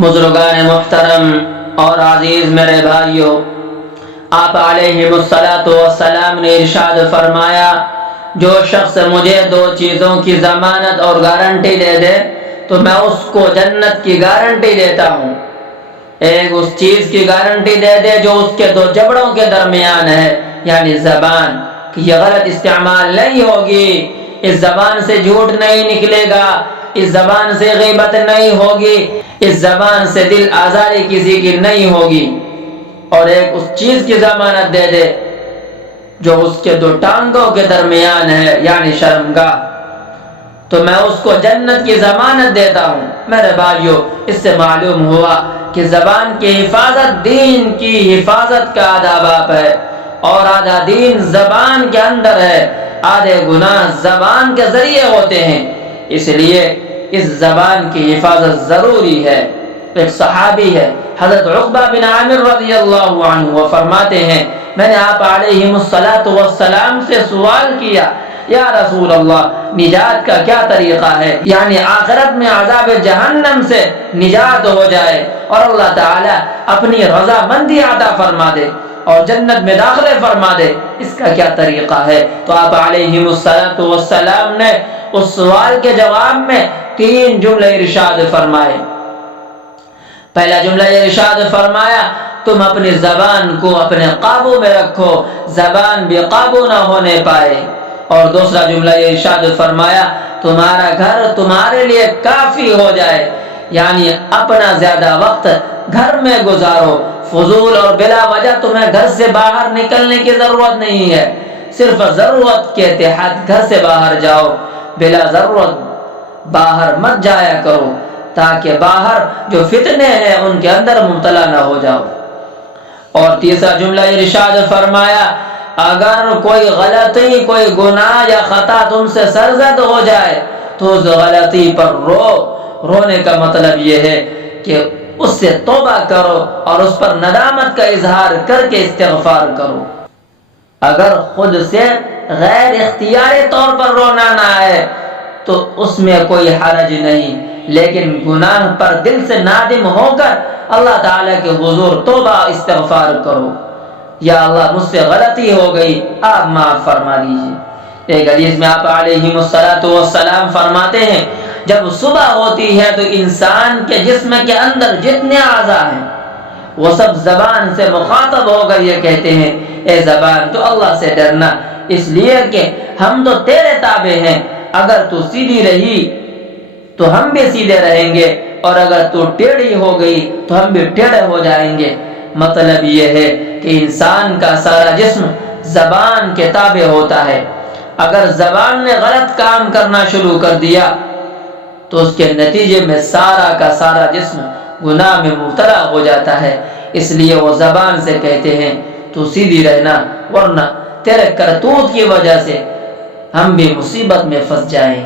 بزرگان محترم اور عزیز میرے بھائیوں، آپ علیہ السلام نے ارشاد فرمایا، جو شخص مجھے دو چیزوں کی ضمانت اور گارنٹی دے دے تو میں اس کو جنت کی گارنٹی دیتا ہوں۔ ایک اس چیز کی گارنٹی دے دے جو اس کے دو جبڑوں کے درمیان ہے، یعنی زبان، کہ یہ غلط استعمال نہیں ہوگی، اس زبان سے جھوٹ نہیں نکلے گا، اس زبان سے غیبت نہیں ہوگی، اس زبان سے دل آزاری کسی کی نہیں ہوگی۔ اور ایک اس چیز کی ضمانت دے دے جو اس کے دو ٹانگوں کے درمیان ہے، یعنی شرمگاہ، تو میں اس کو جنت کی ضمانت دیتا ہوں۔ میرے بھائیو، اس سے معلوم ہوا کہ زبان کی حفاظت دین کی حفاظت کا آدھا باب ہے، اور آدھا دین زبان کے اندر ہے، آدھے گناہ زبان کے ذریعے ہوتے ہیں، اس لیے اس زبان کی حفاظت ضروری ہے۔ ایک صحابی ہے حضرت عقبہ بن عامر رضی اللہ عنہ، وہ فرماتے ہیں، میں نے آپ علیہ السلام سے سوال کیا، یا رسول اللہ، نجات کا کیا طریقہ ہے؟ یعنی آخرت میں عذاب جہنم سے نجات ہو جائے اور اللہ تعالی اپنی رضا مندی عطا فرما دے اور جنت میں داخلے فرما دے، اس کا کیا طریقہ ہے؟ تو آپ علیہ السلام نے اس سوال کے جواب میں 3 جملے ارشاد فرمائے۔ پہلا جملہ یہ ارشاد فرمایا، تم اپنی زبان کو اپنے قابو میں رکھو، زبان بے قابو نہ ہونے پائے۔ اور دوسرا جملہ یہ ارشاد فرمایا، تمہارا گھر تمہارے لیے کافی ہو جائے، یعنی اپنا زیادہ وقت گھر میں گزارو، فضول اور بلا وجہ تمہیں گھر سے باہر نکلنے کی ضرورت نہیں ہے، صرف ضرورت کے تحت گھر سے باہر جاؤ، بلا ضرورت باہر مت جایا کرو، تاکہ باہر جو فتنے ہیں ان کے اندر مبتلا نہ ہو جاؤ۔ اور تیسرا جملہ ارشاد فرمایا، اگر کوئی غلطی، کوئی گناہ یا خطا تم سے سرزد ہو جائے تو اس غلطی پر رونے کا مطلب یہ ہے کہ اس سے توبہ کرو اور اس پر ندامت کا اظہار کر کے استغفار کرو۔ اگر خود سے غیر اختیاری طور پر رونا نہ آئے تو اس میں کوئی حرج نہیں، لیکن گناہ پر دل سے نادم ہو کر اللہ تعالیٰ کے حضور توبہ استغفار کرو، یا اللہ مجھ سے غلطی ہو گئی، آپ معاف فرما دیجیے۔ ایک حدیث میں آپ علیہ السلام فرماتے ہیں، جب صبح ہوتی ہے تو انسان کے جسم کے اندر جتنے اعضاء ہیں وہ سب زبان سے مخاطب ہو کر یہ کہتے ہیں، اے زبان تو اللہ سے ڈرنا، اس لیے کہ ہم تو تیرے تابع ہیں، اگر تو سیدھی رہی تو ہم بھی سیدھے رہیں گے، اور اگر تو ٹیڑھی ہو گئی تو ہم بھی ٹیڑھے ہو جائیں گے۔ مطلب یہ ہے کہ انسان کا سارا جسم زبان کے تابع ہوتا ہے، اگر زبان نے غلط کام کرنا شروع کر دیا تو اس کے نتیجے میں سارا کا سارا جسم گناہ میں مبتلا ہو جاتا ہے، اس لیے وہ زبان سے کہتے ہیں تو سیدھی رہنا، ورنہ تیرے کرتوت کی وجہ سے ہم بھی مصیبت میں پھنس جائیں۔